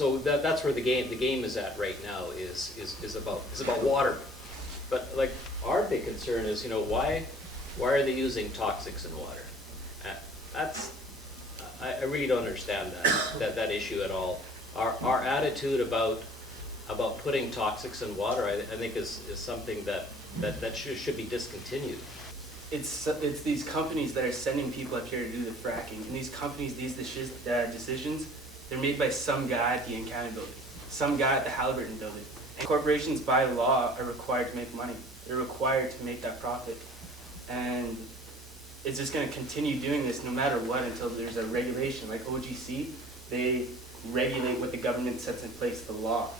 so that's where the game is at right now, is about water. But like our big concern is, why are they using toxics in water? I really don't understand that issue at all. Our attitude about putting toxics in water, I think is something that should be discontinued. It's these companies that are sending people up here to do the fracking, and these companies, these decisions, they're made by some guy at the Encana building, some guy at the Halliburton building. And corporations by law are required to make money. They're required to make that profit, and it's just going to continue doing this no matter what until there's a regulation. Like OGC, they regulate what the government sets in place, the law,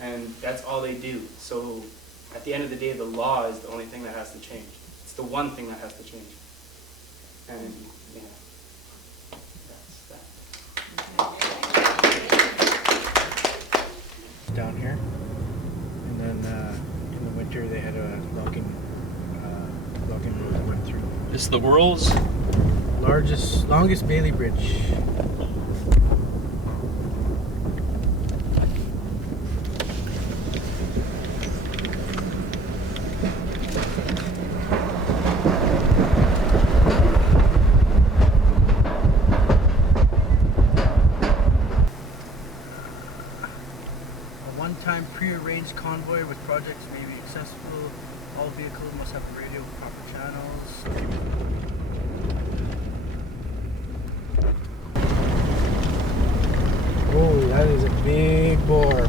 and that's all they do. So at the end of the day, the law is the only thing that has to change. It's the one thing that has to change. And yeah, that's that. Down here, and then in the winter they had a logging road that went through. This is the world's longest Bailey Bridge. One-time pre-arranged convoy with projects may be accessible. All vehicles must have a radio with proper channels. Oh, that is a big bore. You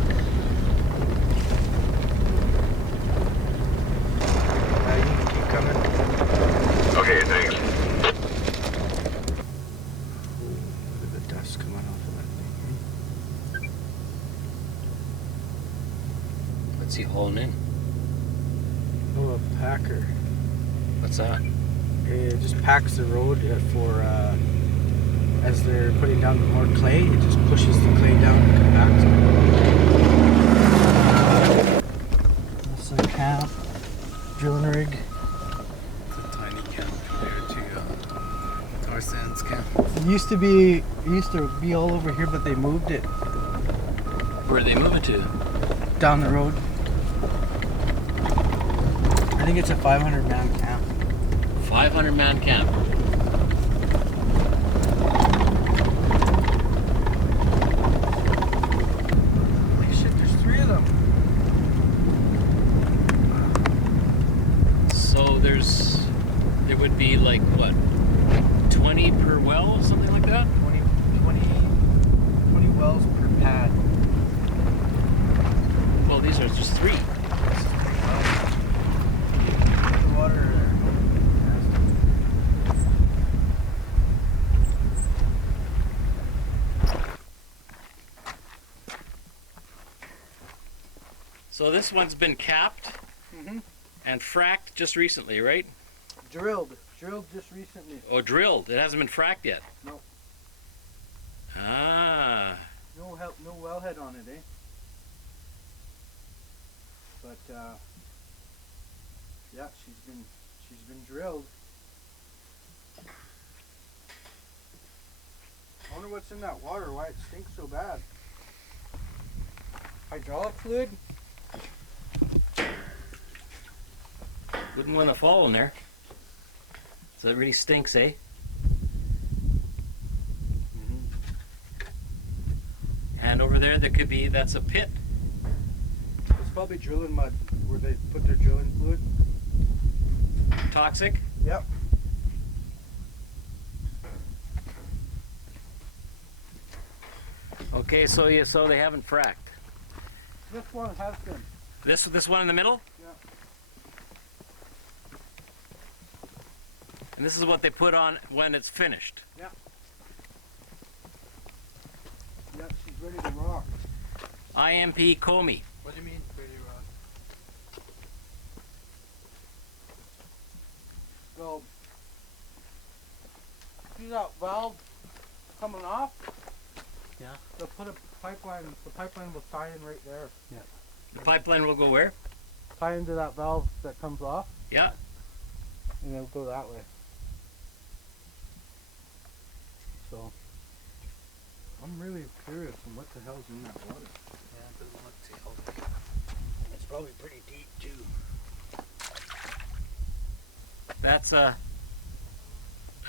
can keep coming. Okay, thanks. Look at the dust coming off of that thing. What's he hauling in? Oh, a packer. What's that? It just packs the road for as they're putting down more clay. It just pushes the clay down and compacts it. This is a camp, drilling rig. It's a tiny camp compared to tar sands camp. It used to be all over here, but they moved it Where are they moving to? down the road. I think it's a 500-man camp. 500-man camp. Holy shit, there's 3 of them. So there would be like what, 20 per well, something like that? 20 wells per pad. Well, these are just 3. Water. So this one's been capped and fracked just recently, right? Drilled just recently. Oh, drilled. It hasn't been fracked yet. No. Ah. No wellhead on it, eh? But yeah, she's been drilled. I wonder what's in that water, why it stinks so bad. Hydraulic fluid? Wouldn't want to fall in there. So that really stinks, eh? And over there could be, that's a pit. It's probably drilling mud where they put their drilling fluid. Toxic? Yep. Okay, so they haven't fracked. This one has been. This one in the middle? Yeah. And this is what they put on when it's finished. Yeah. Yeah, she's ready to rock. IMP Comey. What do you mean, ready to rock? So, see that valve coming off? Yeah. They'll put a pipeline, the pipeline will tie in right there. Yeah. The pipeline will go where? Tie into that valve that comes off, Yeah. and it'll go that way. So, I'm really curious on what the hell's in that water. Yeah, it doesn't look too healthy. It's probably pretty deep too. That's a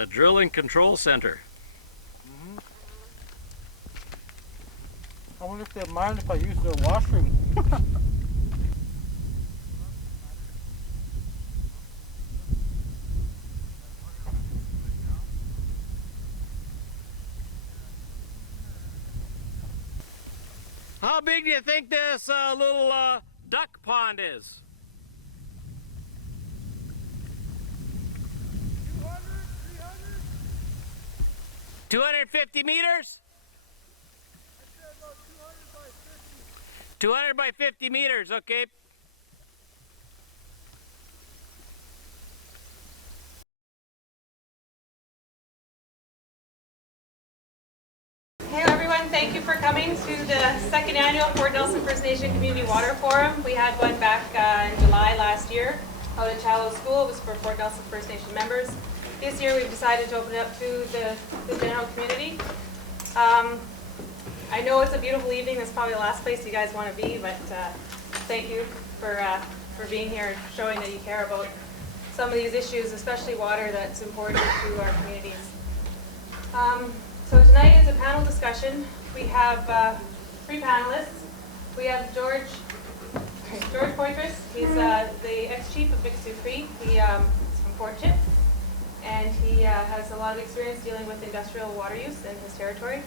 drilling control center. I wonder if they mind if I use their washroom. How big do you think this little duck pond is? 250 meters? 200 by 50 meters, okay. Hey everyone, thank you for coming to the second annual Fort Nelson First Nation Community Water Forum. We had one back in July last year out at Shallow School. It was for Fort Nelson First Nation members. This year we've decided to open it up to the general community. I know it's a beautiful evening. That's probably the last place you guys want to be, but thank you for being here and showing that you care about some of these issues, especially water that's important to our communities. So tonight is a panel discussion. We have 3 panelists. We have George Poitras. He's the ex-chief of Mikisew Cree. He is from Fort Chip, and he has a lot of experience dealing with industrial water use in his territory.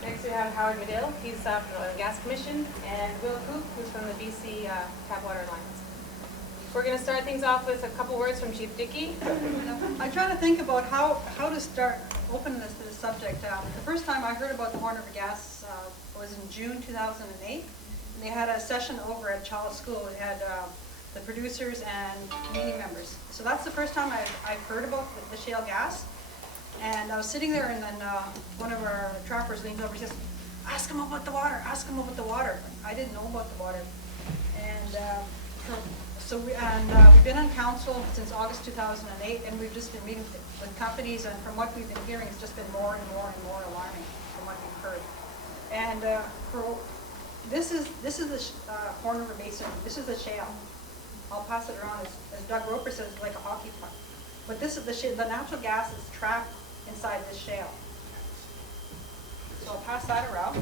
Next we have Howard Madill. He's from the Oil and Gas Commission, and Will Koop, who's from the BC Tap Water Alliance. We're going to start things off with a couple words from Chief Dickey. I'm trying to think about how to start opening this subject. The first time I heard about the Horn River Gas was in June 2008. And they had a session over at Shallow School. They had the producers and community members. So that's the first time I've heard about the shale gas. And I was sitting there, and then one of our trappers leans over and says, "Ask him about the water, ask him about the water." I didn't know about the water. And we've been on council since August 2008, and we've just been meeting with companies, and from what we've been hearing, it's just been more and more and more alarming from what we've heard. And this is the Horn River Basin. This is the shale. I'll pass it around. As Doug Roper says, it's like a hockey puck. But this is the natural gas is trapped inside this shale. So I'll pass that around.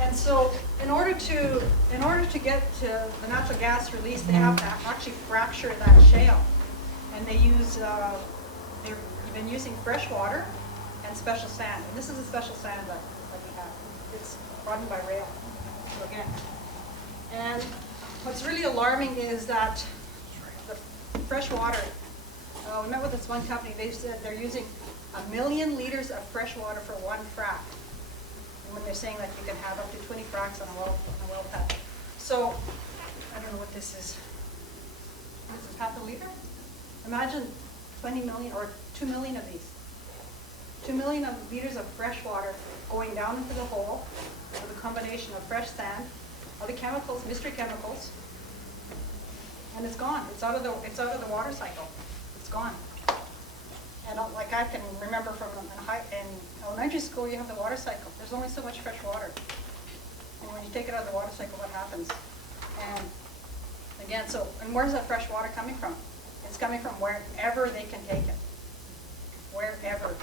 And so in order to get to the natural gas release, they have to actually fracture that shale. And they use, they've been using fresh water and special sand. And this is a special sand that we have. It's run by rail, so again. And what's really alarming is that the fresh water, we met with this one company. They said they're using 1 million liters of fresh water for one frack. And when they're saying that you can have up to 20 fracks on a well pad. So I don't know what this is. This is half a liter. Imagine 20 million or 2 million of these. 2 million of liters of fresh water going down into the hole with a combination of fresh sand, other chemicals, mystery chemicals, and it's gone. It's out of the water cycle. It's gone. And like I can remember from in elementary school, you have the water cycle. There's only so much fresh water. And when you take it out of the water cycle, what happens? And again, and where's that fresh water coming from? It's coming from wherever they can take it. Wherever.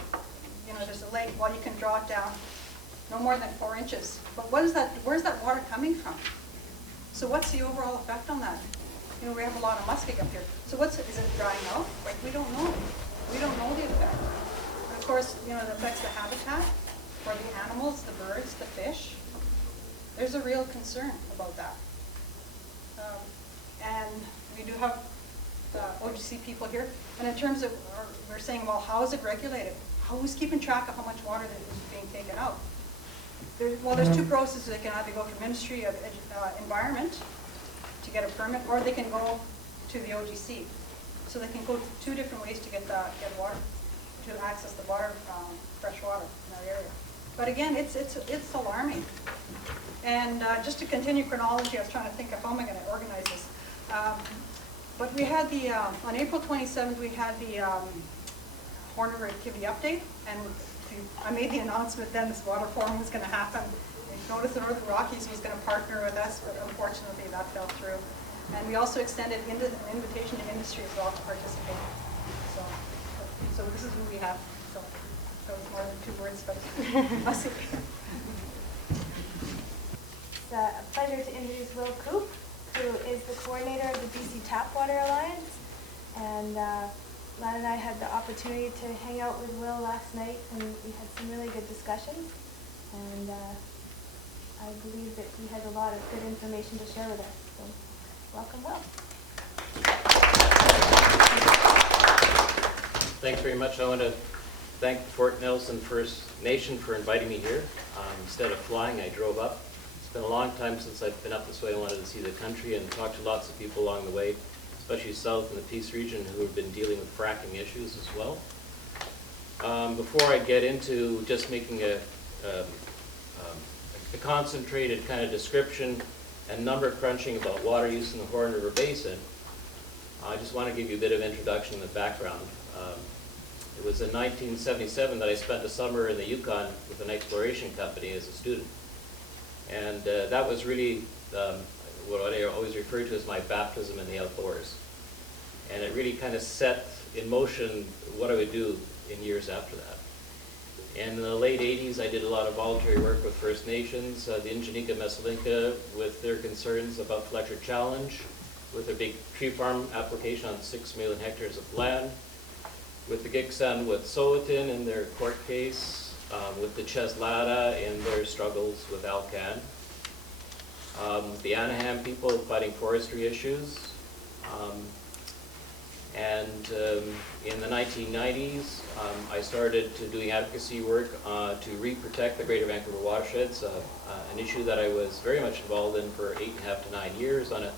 You know, there's a lake, well, you can draw it down no more than 4 inches. But where's that water coming from? So what's the overall effect on that? You know, we have a lot of musking up here. So is it drying out? Like, we don't know. We don't know the effect. And of course, you know, it affects the habitat for the animals, the birds, the fish. There's a real concern about that. And we do have OGC people here. And in terms of, we're saying, well, how is it regulated? Who's keeping track of how much water that is being taken out? There's 2 processes. They can either go to Ministry of Environment to get a permit, or they can go to the OGC. So they can go 2 different ways to get water, to access the water, fresh water in our area. But again, it's alarming. And just to continue chronology, I was trying to think of how am I going to organize this. But we had on April 27th, we had the Horn River Activity Update, and I made the announcement then this water forum was going to happen. We noticed the Northern Rockies was going to partner with us, but unfortunately that fell through. And we also extended an invitation to industry as well to participate. So this is who we have. So that was more than 2 words, but I'll see. It's a pleasure to introduce Will Koop, who is the coordinator of the BC Tap Water Alliance. And Lan and I had the opportunity to hang out with Will last night, and we had some really good discussions. And I believe that he has a lot of good information to share with us. So welcome, Will. Thanks very much. I want to thank the Fort Nelson First Nation for inviting me here. Instead of flying, I drove up. It's been a long time since I've been up this way. I wanted to see the country and talk to lots of people along the way, especially south in the Peace region who have been dealing with fracking issues as well. Before I get into just making a concentrated kind of description and number crunching about water use in the Horn River Basin, I just want to give you a bit of introduction and background. It was in 1977 that I spent a summer in the Yukon with an exploration company as a student. And that was really what I always refer to as my baptism in the outdoors. And it really kind of set in motion what I would do in years after that. In the late 80s, I did a lot of voluntary work with First Nations, the Injanika Mesalinka, with their concerns about Fletcher Challenge, with their big tree farm application on 6 million hectares of land, with the Giksan with Sowetan in their court case, with the Cheslada in their struggles with Alcan, the Anaheim people fighting forestry issues, and in the 1990s, I started doing advocacy work to re-protect the Greater Vancouver watersheds, an issue that I was very much involved in for 8.5 to 9 years on a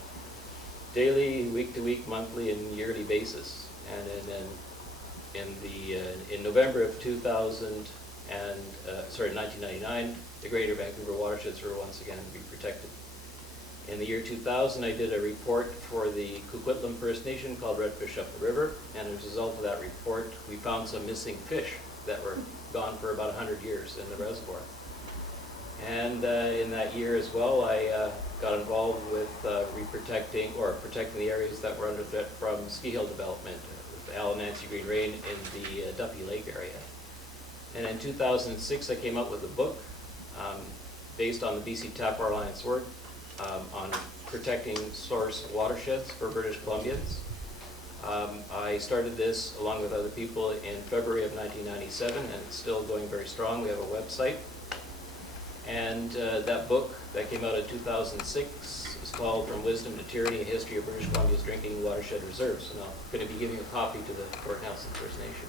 daily, week-to-week, monthly, and yearly basis. And in November of 1999, the Greater Vancouver watersheds were once again re-protected. In the year 2000, I did a report for the Coquitlam First Nation called Redfish Up the River, and as a result of that report, we found some missing fish that were gone for about 100 years in the reservoir. And in that year as well, I got involved with protecting the areas that were under threat from ski hill development, with Al and Nancy Green Rain in the Duffy Lake area. And in 2006, I came up with a book based on the BC Tap Water Alliance work on protecting source watersheds for British Columbians. I started this along with other people in February of 1997, and it's still going very strong. We have a website. And that book that came out in 2006 is called From Wisdom to Tyranny, A History of British Columbia's Drinking Watershed Reserves. And I'm going to be giving a copy to the Fort Nelson First Nation.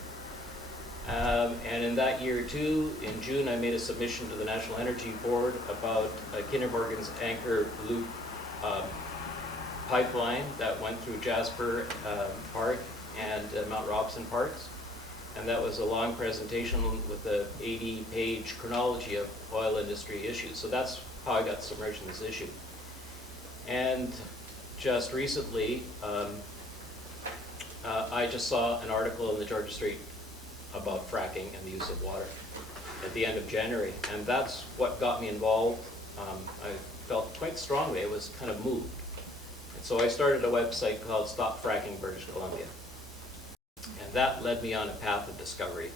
And in that year too, in June, I made a submission to the National Energy Board about Kinder Morgan's Anchor Loop pipeline that went through Jasper Park and Mount Robson Parks. And that was a long presentation with an 80-page chronology of oil industry issues. So that's how I got submerged in this issue. And just recently, I just saw an article in the Georgia Street about fracking and the use of water at the end of January. And that's what got me involved. I felt quite strongly. I was kind of moved. And so I started a website called Stop Fracking British Columbia. And that led me on a path of discovery.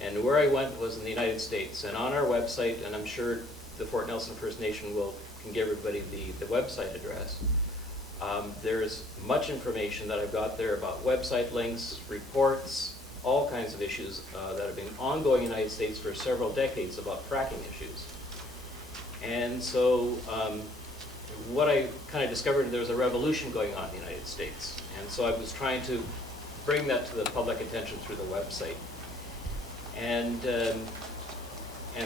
And where I went was in the United States. And on our website, and I'm sure the Fort Nelson First Nation can give everybody the website address, there's much information that I've got there about website links, reports, all kinds of issues that have been ongoing in the United States for several decades about fracking issues. And so what I kind of discovered, there was a revolution going on in the United States. And so I was trying to bring that to the public attention through the website. And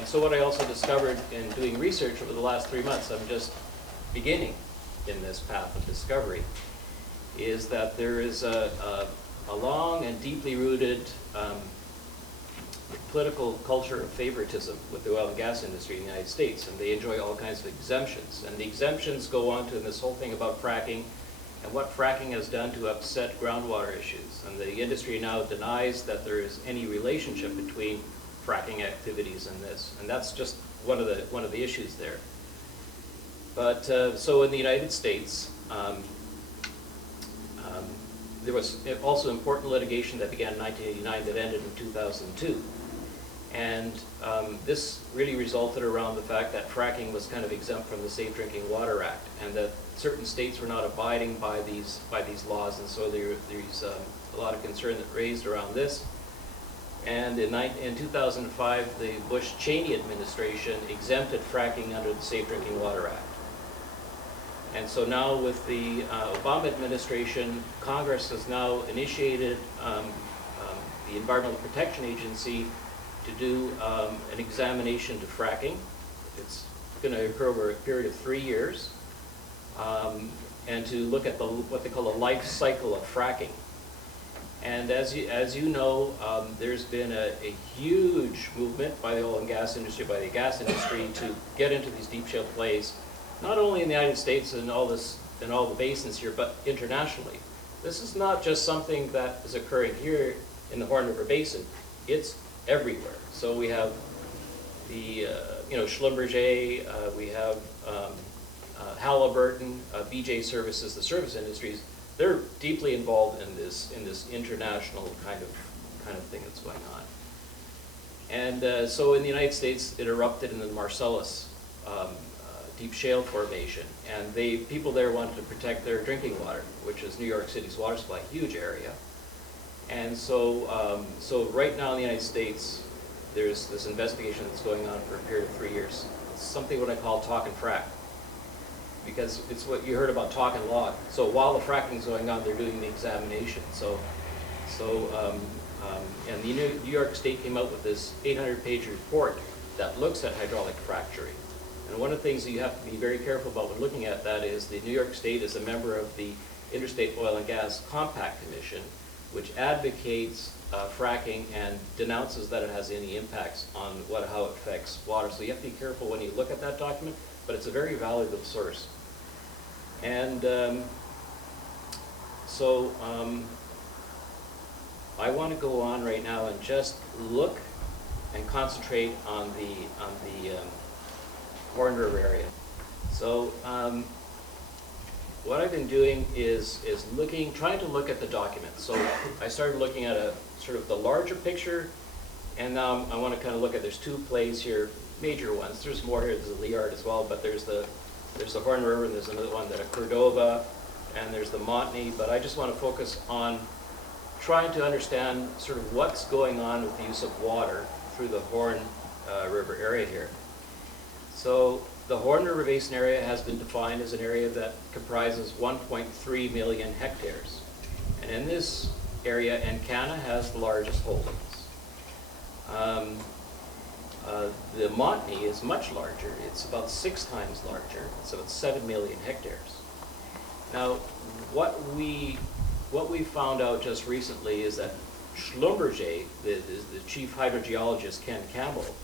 so what I also discovered in doing research over the last 3 months, I'm just beginning in this path of discovery, is that there is a long and deeply rooted political culture of favoritism with the oil and gas industry in the United States, and they enjoy all kinds of exemptions. And the exemptions go on to this whole thing about fracking and what fracking has done to upset groundwater issues. And the industry now denies that there is any relationship between fracking activities in this, and that's just one of the issues there. But so in the United States, there was also important litigation that began in 1989 that ended in 2002. And this really resulted around the fact that fracking was kind of exempt from the Safe Drinking Water Act, and that certain states were not abiding by these laws, and so there's a lot of concern that raised around this. And in 2005, the Bush-Cheney administration exempted fracking under the Safe Drinking Water Act. And so now with the Obama administration, Congress has now initiated the Environmental Protection Agency to do an examination to fracking. It's going to occur over a period of 3 years, and to look at what they call a life cycle of fracking. And as you know, there's been a huge movement by the oil and gas industry, by the gas industry, to get into these deep shale plays, not only in the United States and all the basins here, but internationally. This is not just something that is occurring here in the Horn River Basin. It's everywhere. So we have the Schlumberger, we have Halliburton, BJ Services, the service industries. They're deeply involved in this international kind of thing that's going on. And so in the United States, it erupted in the Marcellus deep shale formation, and people there wanted to protect their drinking water, which is New York City's water supply, huge area. And so right now in the United States, there's this investigation that's going on for a period of 3 years. It's something what I call talk and frack, because it's what you heard about talk and log. So while the fracking's going on, they're doing the examination. And the New York State came out with this 800-page report that looks at hydraulic fracturing. And one of the things that you have to be very careful about when looking at that is the New York State is a member of the Interstate Oil and Gas Compact Commission, which advocates fracking and denounces that it has any impacts on how it affects water. So you have to be careful when you look at that document, but it's a very valuable source. And I want to go on right now and just look and concentrate on the Horn River area. So what I've been doing is trying to look at the document. So I started looking at a sort of the larger picture, and now I want to kind of look at, there's 2 plays here, major ones. There's more here, there's the Liard as well, but there's the Horn River, and there's another one, Cordova, and there's the Montney. But I just want to focus on trying to understand sort of what's going on with the use of water through the Horn River area here. So the Horn River Basin area has been defined as an area that comprises 1.3 million hectares. And in this area, Encana has the largest holdings. The Montney is much larger. It's about 6 times larger. It's about 7 million hectares. Now, what we found out just recently is that Schlumberger, the chief hydrogeologist, Ken Campbell,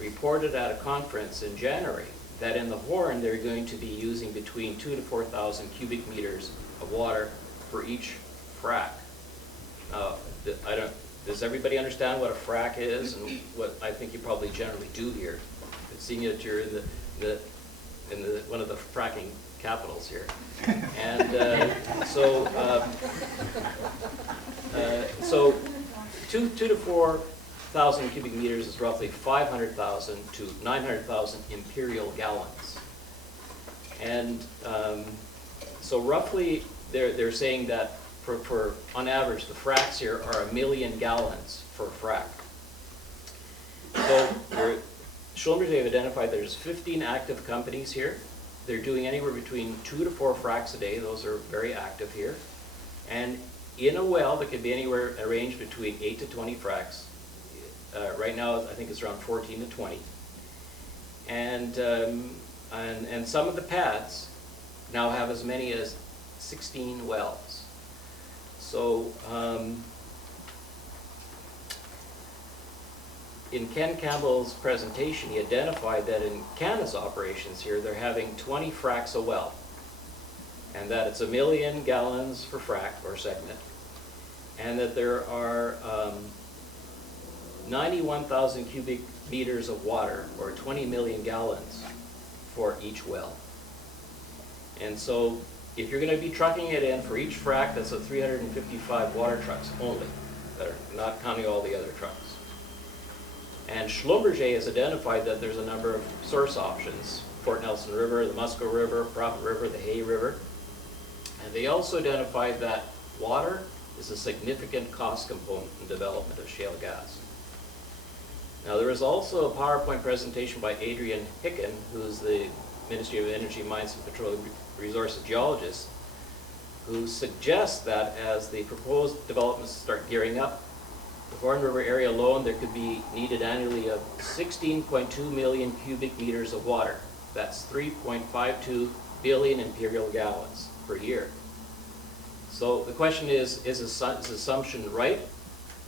reported at a conference in January that in the Horn they're going to be using between 2,000 to 4,000 cubic meters of water for each frack. Does everybody understand what a frack is and what I think you probably generally do here? Seeing that you're in one of the fracking capitals here, and so 2,000 to 4,000 cubic meters is roughly 500,000 to 900,000 imperial gallons. And so roughly they're saying that for on average the fracks here are 1 million gallons for a frack. So Schlumberger have identified there's 15 active companies here. They're doing anywhere between 2 to 4 fracks a day. Those are very active here. And in a well, that could be anywhere, a range between 8 to 20 fracks. Right now, I think it's around 14 to 20. And some of the pads now have as many as 16 wells. So in Ken Campbell's presentation, he identified that in Canada's operations here, they're having 20 fracks a well, and that it's 1 million gallons per frack or segment, and that there are 91,000 cubic meters of water, or 20 million gallons for each well. And so if you're going to be trucking it in for each frac, that's 355 water trucks only, that are not counting all the other trucks. And Schlumberger has identified that there's a number of source options: Fort Nelson River, the Mikisew River, Prophet River, the Hay River. And they also identified that water is a significant cost component in development of shale gas. Now, there was also a PowerPoint presentation by Adrian Hicken, who's the Ministry of Energy, Mines and Petroleum Resources geologist, who suggests that as the proposed developments start gearing up, the Horn River area alone, there could be needed annually of 16.2 million cubic meters of water. That's 3.52 billion imperial gallons per year. So the question is this assumption right?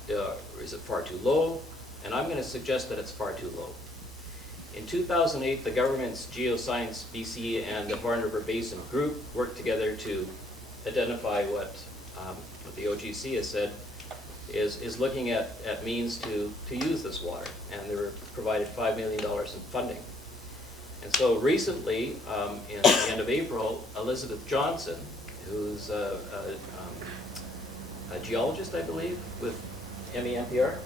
Is it far too low? And I'm going to suggest that it's far too low. In 2008, the government's Geoscience BC and the Horn River Basin group worked together to identify what the OGC has said is looking at means to use this water, and they were provided $5 million in funding. And so recently, in the end of April, Elizabeth Johnson, who's a geologist, I believe, with MENPR, a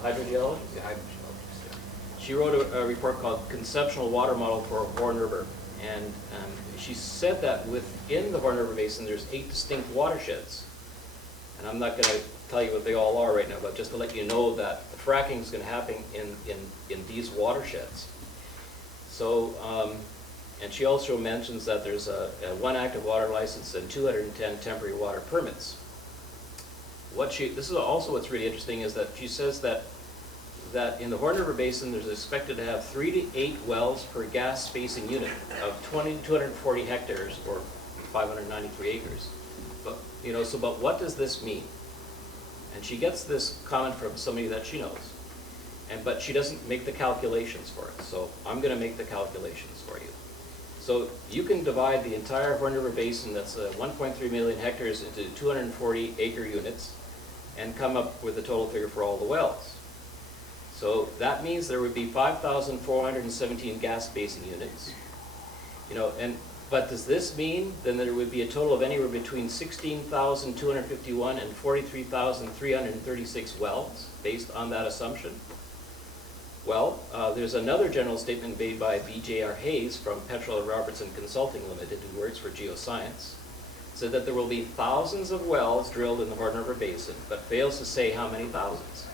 hydrogeologist. Yeah, hydrogeologist. She wrote a report called Conceptual Water Model for Horn River, and she said that within the Horn River Basin there's 8 distinct watersheds. And I'm not going to tell you what they all are right now, but just to let you know that the fracking is going to happen in these watersheds. So, and she also mentions that there's a 1 active water license and 210 temporary water permits. This is also what's really interesting, is that she says that in the Horn River Basin there's expected to have 3 to 8 wells per gas spacing unit of 240 hectares, or 593 acres. But, but what does this mean? And she gets this comment from somebody that she knows. But she doesn't make the calculations for it. So I'm going to make the calculations for you. So you can divide the entire Horn River Basin, that's 1.3 million hectares, into 240 acre units and come up with a total figure for all the wells. So that means there would be 5,417 gas basin units. But does this mean then there would be a total of anywhere between 16,251 and 43,336 wells based on that assumption? Well, there's another general statement made by B.J.R. Hayes from Petrel and Robertson Consulting Limited, who works for Geoscience, said that there will be thousands of wells drilled in the Horn River Basin, but fails to say how many thousands.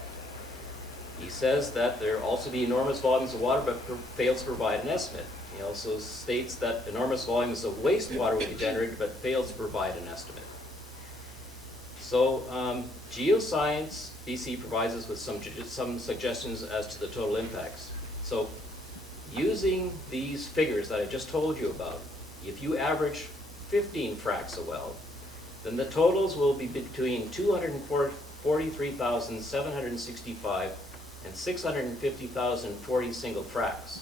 He says that there will also be enormous volumes of water, but fails to provide an estimate. He also states that enormous volumes of wastewater will be generated, but fails to provide an estimate. So Geoscience BC provides us with some suggestions as to the total impacts. So using these figures that I just told you about, if you average 15 fracks a well, then the totals will be between 243,765 and 650,040 single fracks.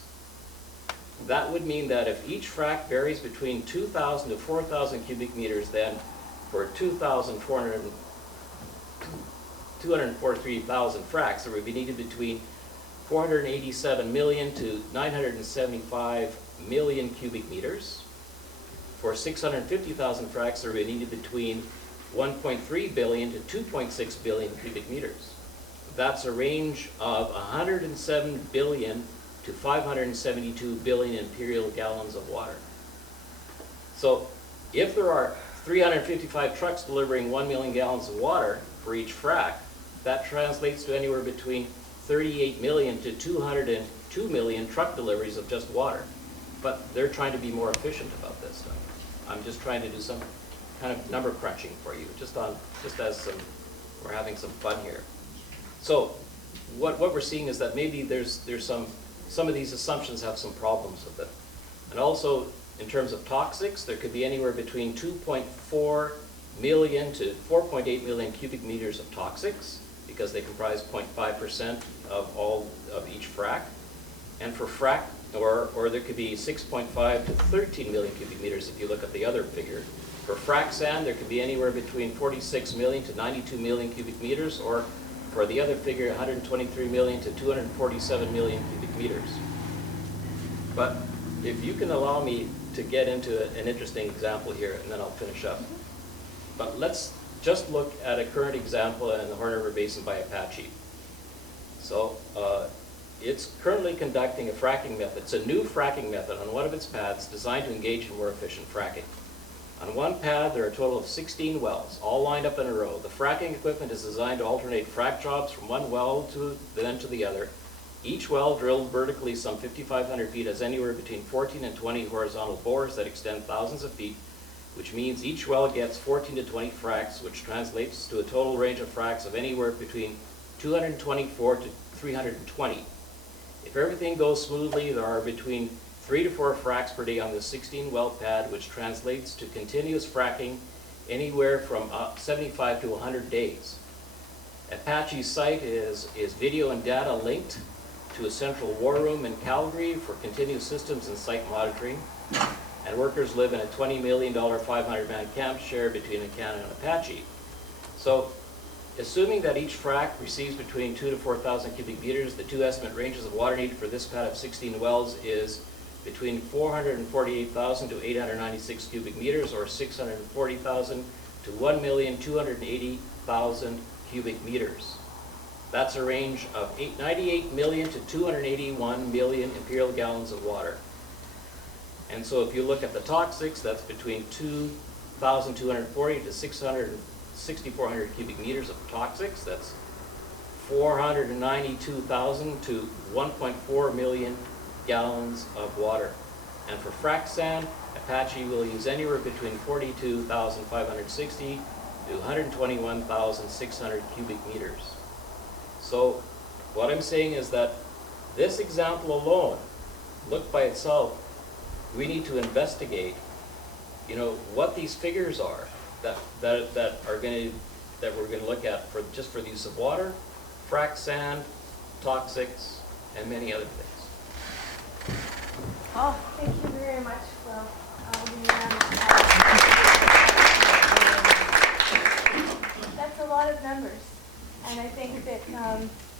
That would mean that if each frac varies between 2,000 to 4,000 cubic meters, then for 243,000 fracks, there would be needed between 487 million to 975 million cubic meters. For 650,000 fracks, there would be needed between 1.3 billion to 2.6 billion cubic meters. That's a range of 107 billion to 572 billion imperial gallons of water. So if there are 355 trucks delivering 1 million gallons of water for each frac, that translates to anywhere between 38 million to 202 million truck deliveries of just water. But they're trying to be more efficient about this stuff. I'm just trying to do some kind of number crunching for you, just as we're having some fun here. So what we're seeing is that maybe there's some of these assumptions have some problems with it. And also, in terms of toxics, there could be anywhere between 2.4 million to 4.8 million cubic meters of toxics, because they comprise 0.5% of each frac. And for frac, or there could be 6.5 to 13 million cubic meters if you look at the other figure. For frac sand, there could be anywhere between 46 million to 92 million cubic meters, or for the other figure, 123 million to 247 million cubic meters. But if you can allow me to get into an interesting example here, and then I'll finish up. But let's just look at a current example in the Horn River Basin by Apache. So it's currently conducting a fracking method. It's a new fracking method on one of its pads designed to engage in more efficient fracking. On one pad, there are a total of 16 wells, all lined up in a row. The fracking equipment is designed to alternate frack jobs from one well to the other. Each well drilled vertically some 5,500 feet has anywhere between 14 and 20 horizontal bores that extend thousands of feet, which means each well gets 14 to 20 fracks, which translates to a total range of fracks of anywhere between 224 to 320. If everything goes smoothly, there are between 3 to 4 fracks per day on the 16 well pad, which translates to continuous fracking anywhere from 75 to 100 days. Apache's site is video and data linked to a central war room in Calgary for continuous systems and site monitoring. And workers live in a $20 million 500-man camp shared between Canada and Apache. So, assuming that each frac receives between 2,000 to 4,000 cubic meters, the two estimate ranges of water needed for this pad of 16 wells is between 448,000 to 896 cubic meters, or 640,000 to 1,280,000 cubic meters. That's a range of 98 million to 281 million imperial gallons of water. And so if you look at the toxics, that's between 2,240 to 6,400 cubic meters of toxics. That's 492,000 to 1.4 million gallons of water. And for frac sand, Apache will use anywhere between 42,560 to 121,600 cubic meters. So what I'm saying is that this example alone, looked by itself, we need to investigate, what these figures are that we're going to look at for just for the use of water, frac sand, toxics, and many other things. Oh, thank you very much, Will. That's a lot of numbers, and I think that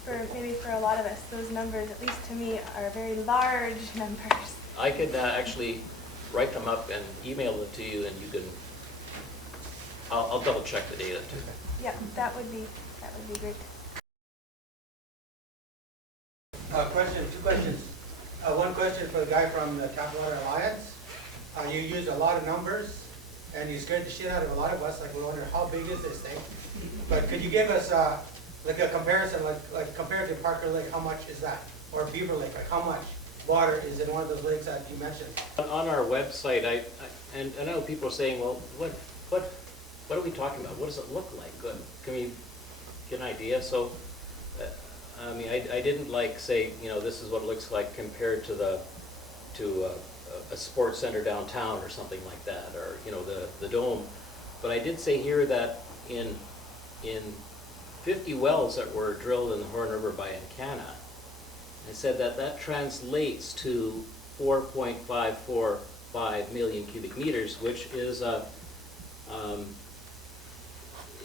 for a lot of us, those numbers, at least to me, are very large numbers. I could actually write them up and email them to you, and you can. I'll double check the data too. Yeah, that would be great. Two questions. One question for the guy from the Tapwater Alliance. You used a lot of numbers, and you scared the shit out of a lot of us. Like, we wonder how big is this thing? But could you give us like a comparison, like compared to Parker Lake, how much is that? Or Beaver Lake, like how much water is in one of those lakes that you mentioned? On our website, I know people are saying, well, what are we talking about? What does it look like? Can we get an idea? So, I mean, I didn't say, this is what it looks like compared to a sports center downtown or something like that, or the dome. But I did say here that in 50 wells that were drilled in the Horn River by Encana, I said that translates to 4.545 million cubic meters, which is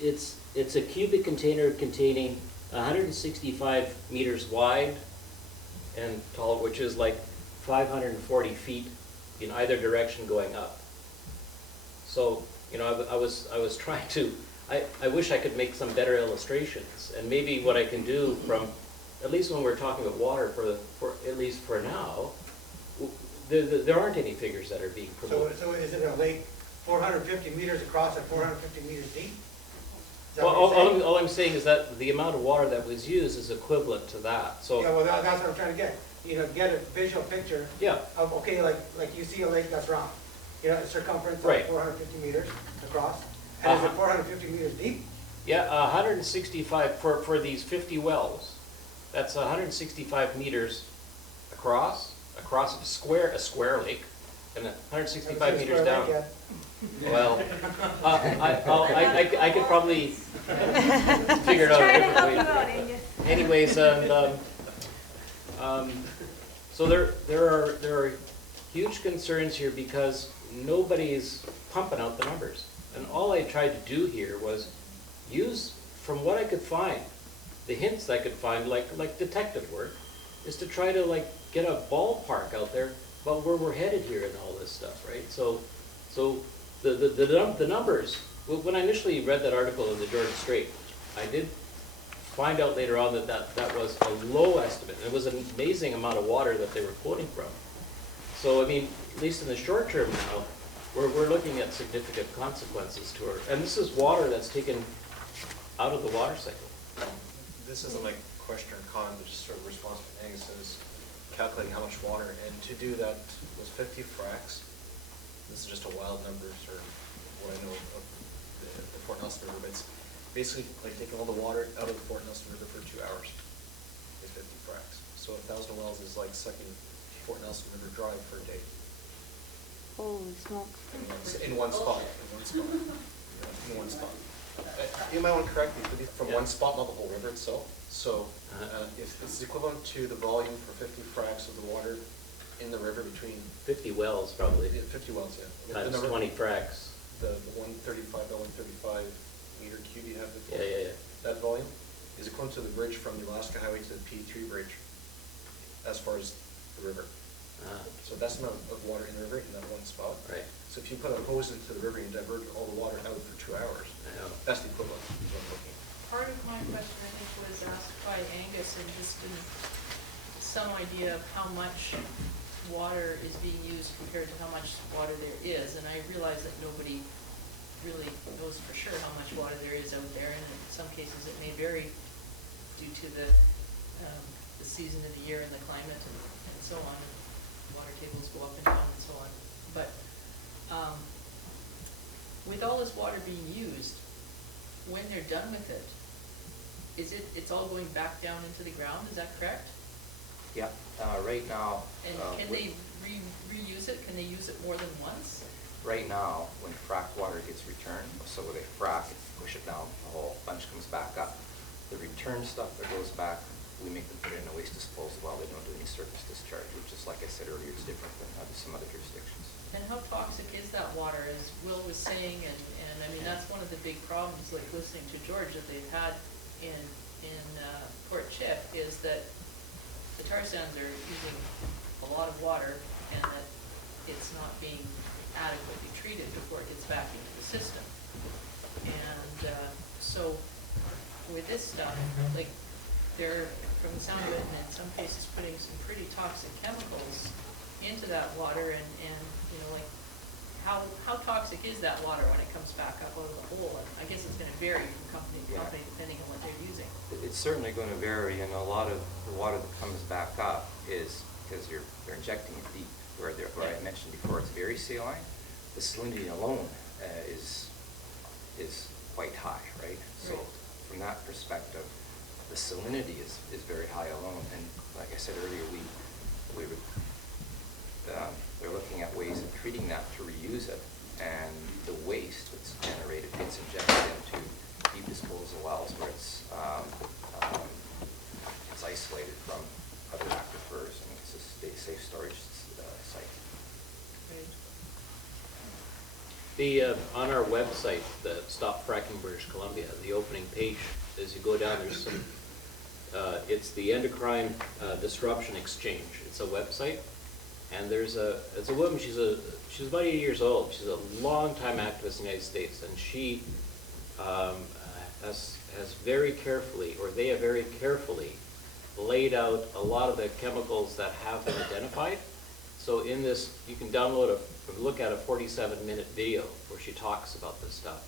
it's a cubic container containing 165 meters wide and tall, which is like 540 feet in either direction going up. So, I was trying to, I wish I could make some better illustrations, and maybe what I can do from, at least when we're talking about water, for at least for now, there aren't any figures that are being promoted. So is it a lake 450 meters across and 450 meters deep? Well, all I'm saying is that the amount of water that was used is equivalent to that. So yeah, well, that's what I'm trying to get. Get a visual picture. Yeah. Of, okay, like you see a lake that's round. Circumference right. of 450 meters across. And is it 450 meters deep? Yeah, 165 for these 50 wells. That's 165 meters across a square lake, and 165 meters down. Lake, yeah. Well, I could probably figure it out a different way. Anyways, so there are huge concerns here because nobody's pumping out the numbers, and all I tried to do here was use, from what I could find, the hints I could find, like detective work, is to try to like get a ballpark out there about where we're headed here and all this stuff, right? So the numbers, when I initially read that article in the Georgia Strait, I did find out later on that was a low estimate. It was an amazing amount of water that they were quoting from. So, I mean, at least in the short term now, we're looking at significant consequences to our, and this is water that's taken out of the water cycle. This isn't like question or comment, but just sort of response to Angus is calculating how much water, and to do that was 50 fracks. This is just a wild number, or what I know of the Fort Nelson River, but it's basically like taking all the water out of the Fort Nelson River for 2 hours is 50 fracks. So 1,000 wells is like sucking Fort Nelson River dry for a day. Holy smokes. In one spot. In one spot. You might want to correct me, it could be from one spot, not the whole river itself. So if it's equivalent to the volume for 50 fracks of the water in the river between 50 wells probably. 50 wells, yeah. Times 20 fracks. The 135 by 135 meter cube you have before. Yeah. That volume is equivalent to the bridge from the Alaska Highway to the P3 bridge as far as the river. So that's the amount of water in the river in that one spot. Right. So if you put a hose into the river and divert all the water out for 2 hours, that's the equivalent is what I'm looking at. Part of my question, I think, was asked by Angus, and just some idea of how much water is being used compared to how much water there is. And I realize that nobody really knows for sure how much water there is out there, and in some cases it may vary due to the season of the year and the climate and so on. Water tables go up and down and so on. But with all this water being used, when they're done with it, it's all going back down into the ground, is that correct? Yeah, right now. And can they reuse it? Can they use it more than once? Right now, when frack water gets returned, so they frack it, push it down, the whole bunch comes back up. The return stuff that goes back, we make them put it in a waste disposal while they don't do any surface discharge, which is, like I said earlier, is different than some other jurisdictions. And how toxic is that water, as Will was saying, and I mean, that's one of the big problems, like listening to George, that they've had in Fort Chip, is that the tar sands are using a lot of water, and that it's not being adequately treated before it gets back into the system. And so with this stuff, like, they're, from the sound of it, and in some cases putting some pretty toxic chemicals into that water, and you know, like, how toxic is that water when it comes back up out of the hole? And I guess it's going to vary from company to company depending on what they're using. It's certainly going to vary, and a lot of the water that comes back up is because they're injecting it deep, where I mentioned before, it's very saline. The salinity alone is quite high, right? So from that perspective, the salinity is very high alone, and like I said earlier, they're looking at ways of treating that to reuse it, and the waste that's generated gets injected into deep disposal wells where it's isolated from other aquifers, and it's a safe storage site. On our website, the Stop Fracking British Columbia, the opening page, as you go down, there's some, it's the Endocrine Disruption Exchange. It's a website, and it's a woman, she's about 80 years old. She's a long-time activist in the United States, and she has very carefully, or they have very carefully laid out a lot of the chemicals that have been identified. So in this, you can look at a 47-minute video where she talks about this stuff.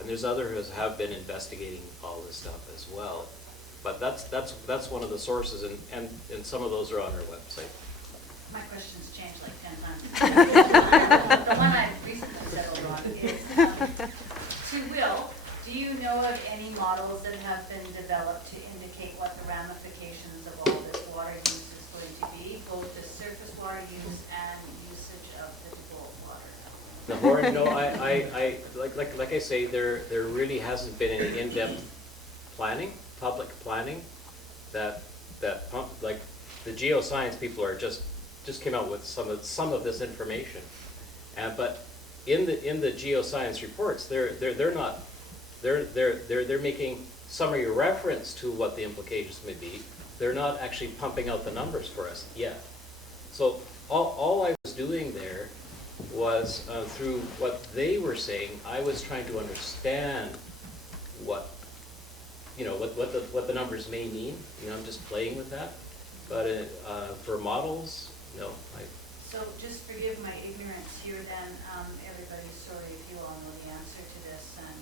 And there's others who have been investigating all this stuff as well. But that's one of the sources, and some of those are on our website. My question's changed like 10 times. The one I recently settled on is, to Will, do you know of any models that have been developed to indicate what the ramifications of all this water use is going to be, both the surface water use and usage of the default water? The Horn, no, I like I say, there really hasn't been any in-depth planning, public planning, that like the geoscience people are just came out with some of this information, but in the geoscience reports, they're not They're making summary reference to what the implications may be. They're not actually pumping out the numbers for us yet. So all I was doing there was through what they were saying, I was trying to understand what the numbers may mean. I'm just playing with that. But for models, no. So just forgive my ignorance here then, everybody's sorry if you all know the answer to this, and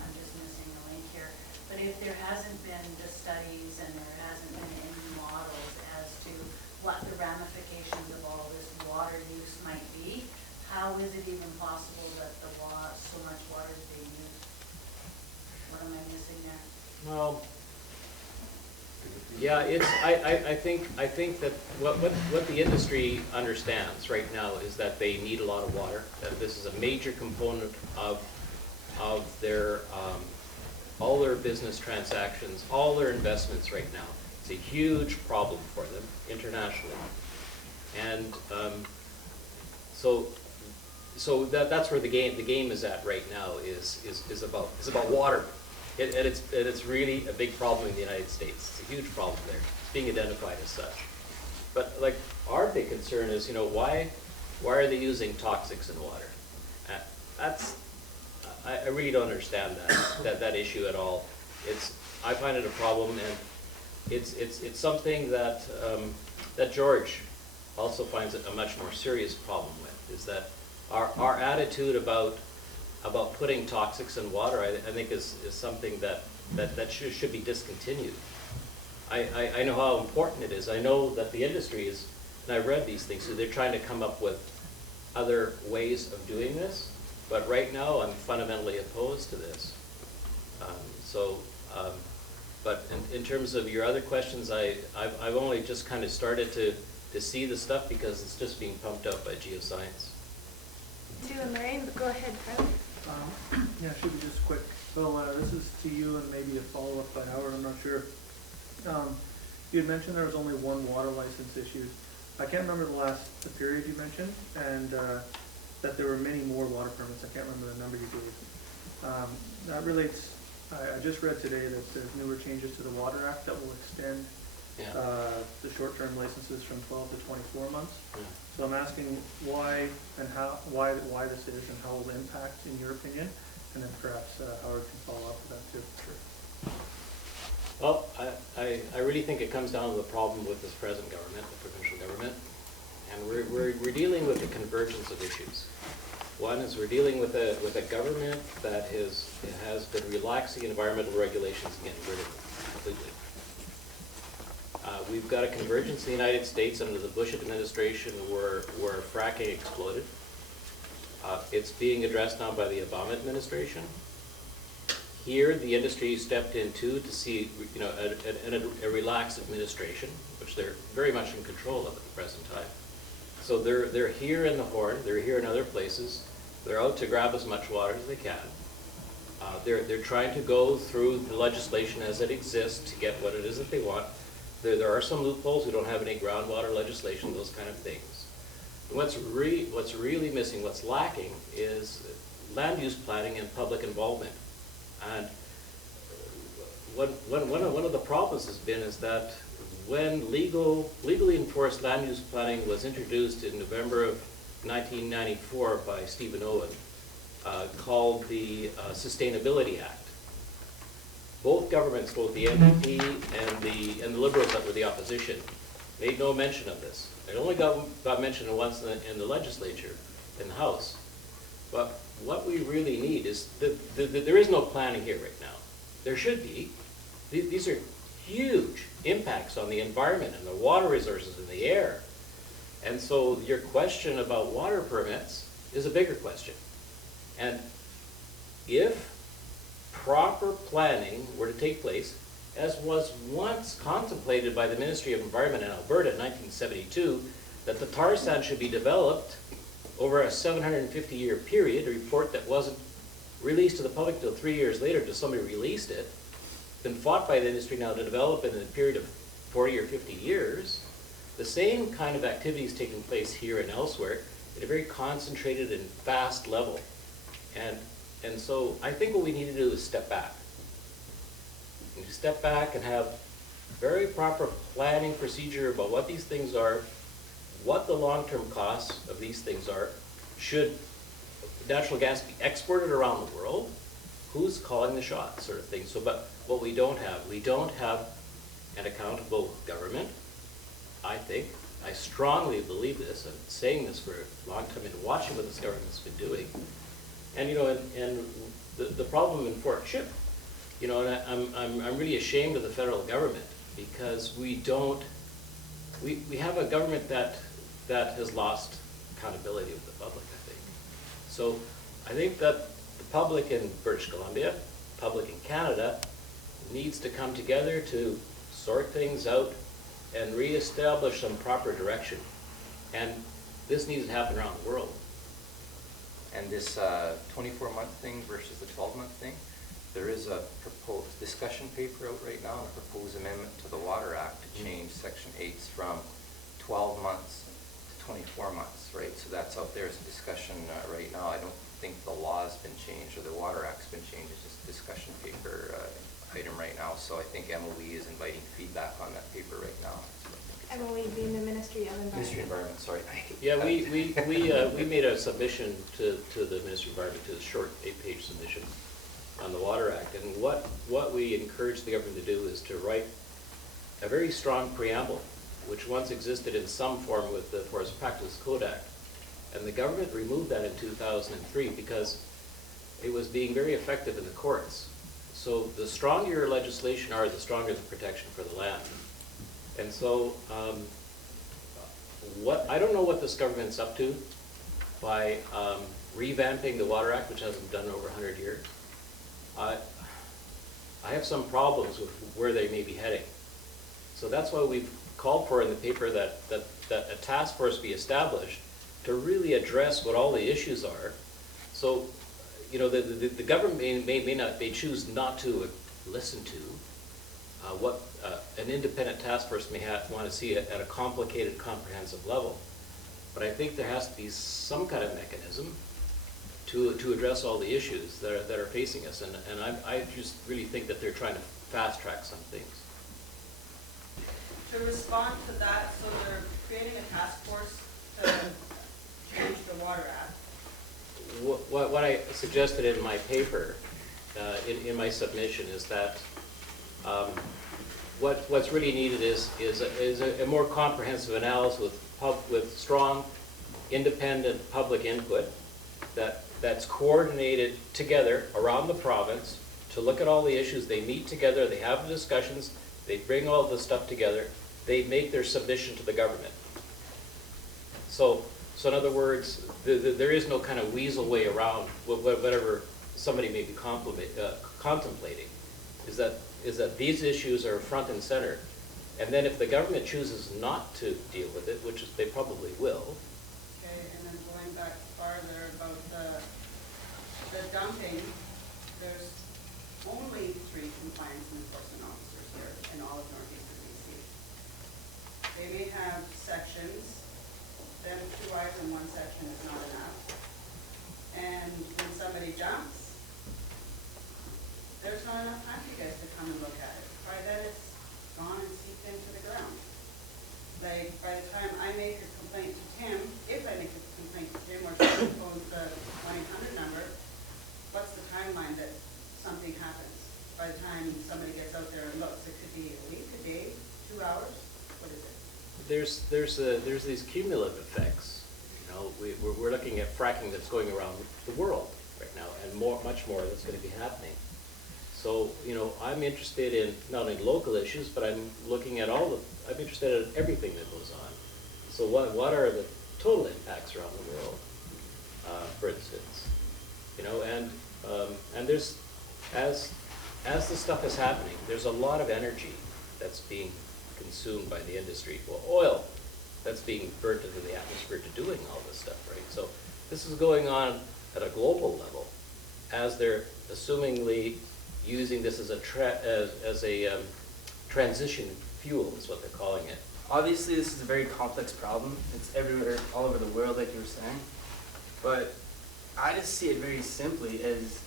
I'm just missing the link here. But if there hasn't been the studies and there hasn't been any models as to what the ramifications of all this water use might be, how is it even possible that so much water is being used? What am I missing there? Well, yeah, I think that what the industry understands right now is that they need a lot of water. That this is a major component of their all their business transactions, all their investments right now. It's a huge problem for them internationally, and so that's where the game is at right now is about water. And it's really a big problem in the United States. It's a huge problem there. It's being identified as such. But like our big concern is, why are they using toxics in water? I really don't understand that issue at all. I find it a problem, and it's something that that George also finds it a much more serious problem with. Is that our attitude about putting toxics in water, I think is something that should be discontinued. I know how important it is. I know that the industry is, and I've read these things, so they're trying to come up with other ways of doing this. But right now, I'm fundamentally opposed to this. But in terms of your other questions, I've only just kind of started to see the stuff because it's just being pumped out by geoscience. To Lorraine, but go ahead, Fred. Yeah, should be just quick. So this is to you and maybe a follow-up by Howard, I'm not sure. You had mentioned there was only one water license issued. I can't remember the period you mentioned, and that there were many more water permits. I can't remember the number you gave. That relates, I just read today that there's newer changes to the Water Act that will extend the short-term licenses from 12 to 24 months. Yeah. So I'm asking why and how, why this is and how it will impact, in your opinion, and then perhaps Howard can follow up with that too. Sure. Well, I really think it comes down to the problem with this present government, the provincial government, and we're dealing with a convergence of issues. One is we're dealing with a government that has been relaxing environmental regulations and getting rid of them completely. We've got a convergence in the United States under the Bush administration where fracking exploded. It's being addressed now by the Obama administration. Here, the industry stepped in too to see, a relaxed administration, which they're very much in control of at the present time. So they're here in the Horn, they're here in other places. They're out to grab as much water as they can. They're trying to go through the legislation as it exists to get what it is that they want. There are some loopholes. We don't have any groundwater legislation, those kind of things. And what's really missing, what's lacking, is land use planning and public involvement. And one of the problems has been is that when legally enforced land use planning was introduced in November of 1994 by Stephen Owen, called the Sustainability Act, both governments, both the NDP and the Liberals that were the opposition, made no mention of this. It only got mentioned once in the legislature, in the House. But what we really need is, there is no planning here right now. There should be. These are huge impacts on the environment and the water resources in the air. And so your question about water permits is a bigger question. And if proper planning were to take place, as was once contemplated by the Ministry of Environment in Alberta in 1972, that the tar sand should be developed over a 750-year period, a report that wasn't released to the public until 3 years later until somebody released it, been fought by the industry now to develop in a period of 40 or 50 years, the same kind of activities taking place here and elsewhere at a very concentrated and fast level. And And so I think what we need to do is step back. We need to step back and have very proper planning procedure about what these things are, what the long-term costs of these things are. Should natural gas be exported around the world? Who's calling the shots, sort of thing. So, but what we don't have an accountable government. I think, I strongly believe this. I've been saying this for a long time and watching what this government's been doing. And, you know, and the problem in Fort Chip, you know, and I'm really ashamed of the federal government because we have a government that has lost accountability with the public, I think. So I think that the public in British Columbia, public in Canada, needs to come together to sort things out and reestablish some proper direction. And this needs to happen around the world. And this 24-month thing versus the 12-month thing, there is a proposed discussion paper out right now, and a proposed amendment to the Water Act to change Section 8s from 12 months to 24 months, right? So that's out there as a discussion right now. I don't think the law has been changed or the Water Act's been changed. It's just a discussion paper item right now. So I think MOE is inviting feedback on that paper right now. MOE being the Ministry of Environment. Ministry of Environment, sorry. Yeah, we made a submission to the Ministry of Environment, to a short 8-page submission on the Water Act. And what we encourage the government to do is to write a very strong preamble, which once existed in some form with the Forest Practices Code Act. And the government removed that in 2003 because it was being very effective in the courts. So the stronger your legislation are, the stronger the protection for the land. And so I don't know what this government's up to by revamping the Water Act, which hasn't been done in over 100 years. I have some problems with where they may be heading. So that's why we've called for in the paper that a task force be established to really address what all the issues are. So, you know, the government may choose not to listen to what an independent task force may want to see at a complicated, comprehensive level. But I think there has to be some kind of mechanism to address all the issues that are facing us. And I just really think that they're trying to fast track some things. To respond to that, so they're creating a task force to change the Water Act. What I suggested in my paper, in my submission, is that what's really needed is a more comprehensive analysis with strong, independent public input that's coordinated together around the province to look at all the issues. They meet together, they have the discussions, they bring all the stuff together, they make their submission to the government. So in other words, there is no kind of weasel way around whatever somebody may be contemplating. Is that these issues are front and center, and then if the government chooses not to deal with it, which they probably will. Okay, and then going back farther about the dumping, there's only 3 compliance enforcement officers here in all of Northeastern BC. They may have sections, then 2 eyes in one section is not enough. And when somebody jumps, there's not enough time for you guys to come and look at it. By then it's gone and seeped into the ground. Like, by the time I make a complaint to Tim, if I make a complaint to Tim or someone phones the 1-800 number, what's the timeline that something happens? By the time somebody gets out there and looks, it could be a week, a day, 2 hours, what is it? There's these cumulative effects. You know, we're looking at fracking that's going around the world right now, and much more that's going to be happening. So, you know, I'm interested in not only local issues, but I'm looking at I'm interested in everything that goes on. So what are the total impacts around the world, for instance? You know, and there's, as the stuff is happening, there's a lot of energy that's being consumed by the industry. Well, oil that's being burnt into the atmosphere to doing all this stuff, right? So this is going on at a global level, as they're assumingly using this as a transition fuel is what they're calling it. Obviously, this is a very complex problem. It's everywhere, all over the world, like you were saying. But I just see it very simply as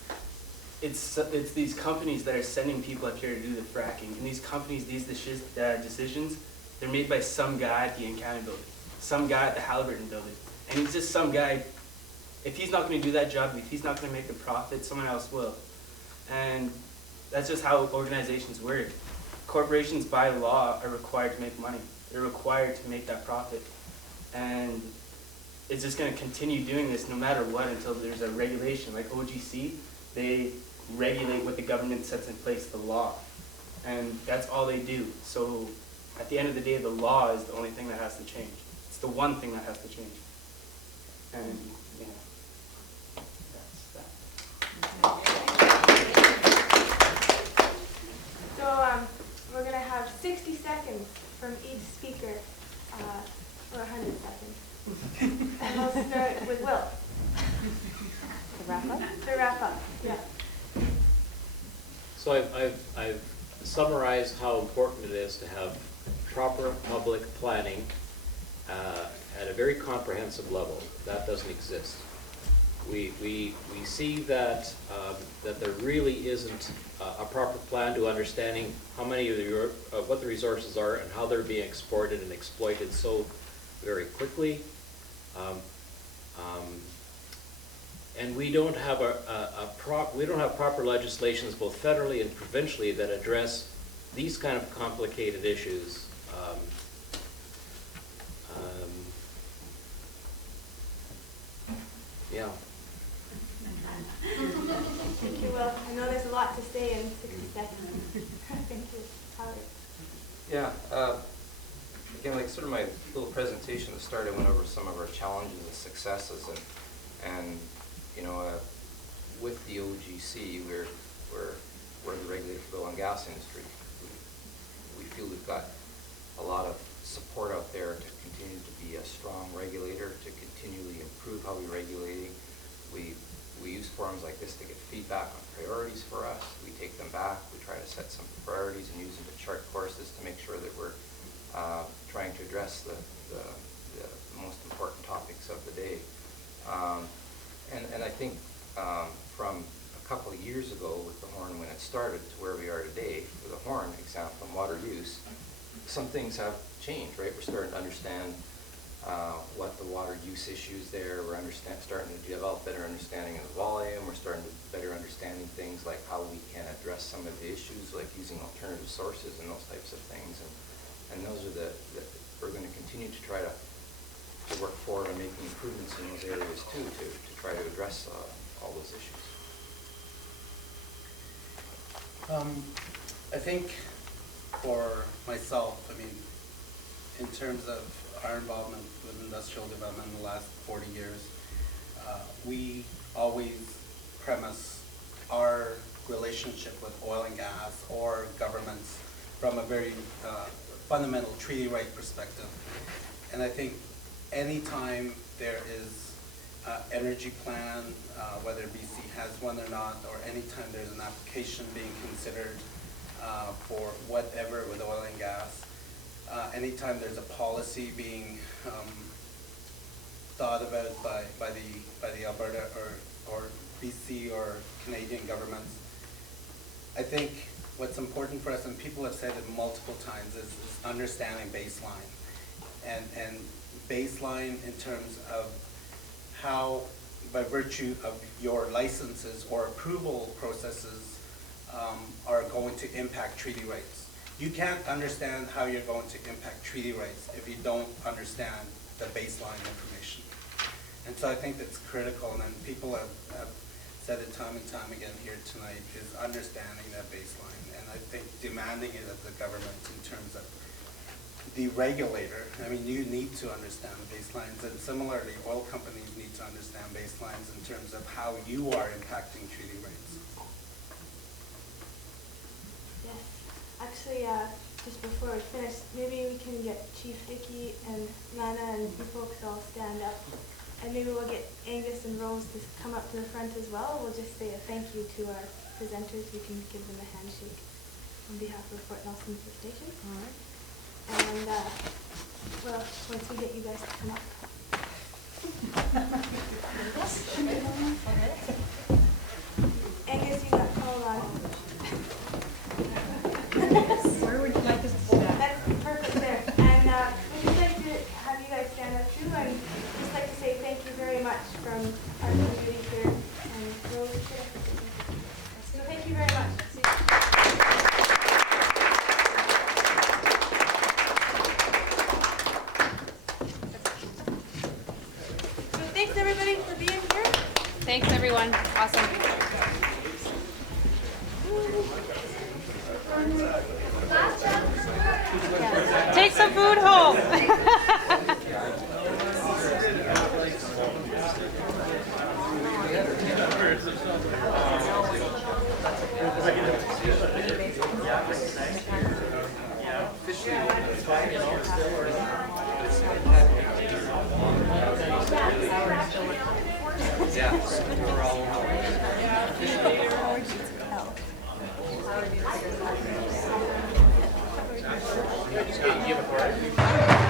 it's these companies that are sending people up here to do the fracking, and these companies, these decisions, they're made by some guy at the Encounter building, some guy at the Halliburton building, and he's just some guy. If he's not going to do that job, if he's not going to make a profit, someone else will, and that's just how organizations work. Corporations by law are required to make money. They're required to make that profit, and it's just going to continue doing this no matter what until there's a regulation. Like OGC, they regulate what the government sets in place, the law, and that's all they do. So at the end of the day, the law is the only thing that has to change. It's the one thing that has to change. And yeah, that's that. So we're going to have 60 seconds from each speaker, or 100 seconds. And we'll start with Will. To wrap up? To wrap up, yeah. So I've summarized how important it is to have proper public planning at a very comprehensive level. That doesn't exist. We see that that there really isn't a proper plan to understanding how many of what the resources are and how they're being exported and exploited so very quickly. And we don't have we don't have proper legislations, both federally and provincially, that address these kind of complicated issues. Yeah. Thank you, Will. I know there's a lot to say in 60 seconds. Thank you. Howard. Yeah. Again, like sort of my little presentation at the start, I went over some of our challenges and successes, and you know, with the OGC, we're the regulator for the oil and gas industry. We feel we've got a lot of support out there to continue to be a strong regulator, to continually improve how we're regulating. We use forums like this to get feedback on priorities for us. We take them back. We try to set some priorities and use them to chart courses to make sure that we're trying to address the most important topics of the day. And I think from a couple of years ago with the Horn when it started to where we are today, for the Horn example and water use, some things have changed, right? We're starting to understand what the water use issues there. We're starting to develop better understanding of the volume. We're starting to better understanding things like how we can address some of the issues, like using alternative sources and those types of things. And those are we're going to continue to try to work forward on making improvements in those areas too, to try to address all those issues. I think for myself, I mean, in terms of our involvement with industrial development in the last 40 years, we always premise our relationship with oil and gas or governments from a very fundamental treaty right perspective. And I think anytime there is energy plan, whether BC has one or not, or anytime there's an application being considered for whatever with oil and gas, anytime there's a policy being thought about by the Alberta or BC or Canadian governments, I think what's important for us, and people have said it multiple times, is understanding baseline. And baseline in terms of how, by virtue of your licenses or approval processes, are going to impact treaty rights. You can't understand how you're going to impact treaty rights if you don't understand the baseline information. And so I think that's critical, and people have said it time and time again here tonight, is understanding that baseline. And I think demanding it of the government in terms of the regulator. I mean, you need to understand baselines, and similarly, oil companies need to understand baselines in terms of how you are impacting treaty rights. Yes. Actually, just before we finish, maybe we can get Chief Vicky and Lana and you folks all stand up, and maybe we'll get Angus and Rose to come up to the front as well. We'll just say a thank you to our presenters. We can give them a handshake on behalf of Fort Nelson First Station. All right. And, well, once we get you guys to come up. Angus, you got called on. Where would you like us to stand? That's perfect there. And we'd just like to have you guys stand up too, and just like to say thank you very much from our community here. And Rose, so thank you very much. So thanks everybody for being here. Thanks, everyone. Awesome. Take some food home. Give it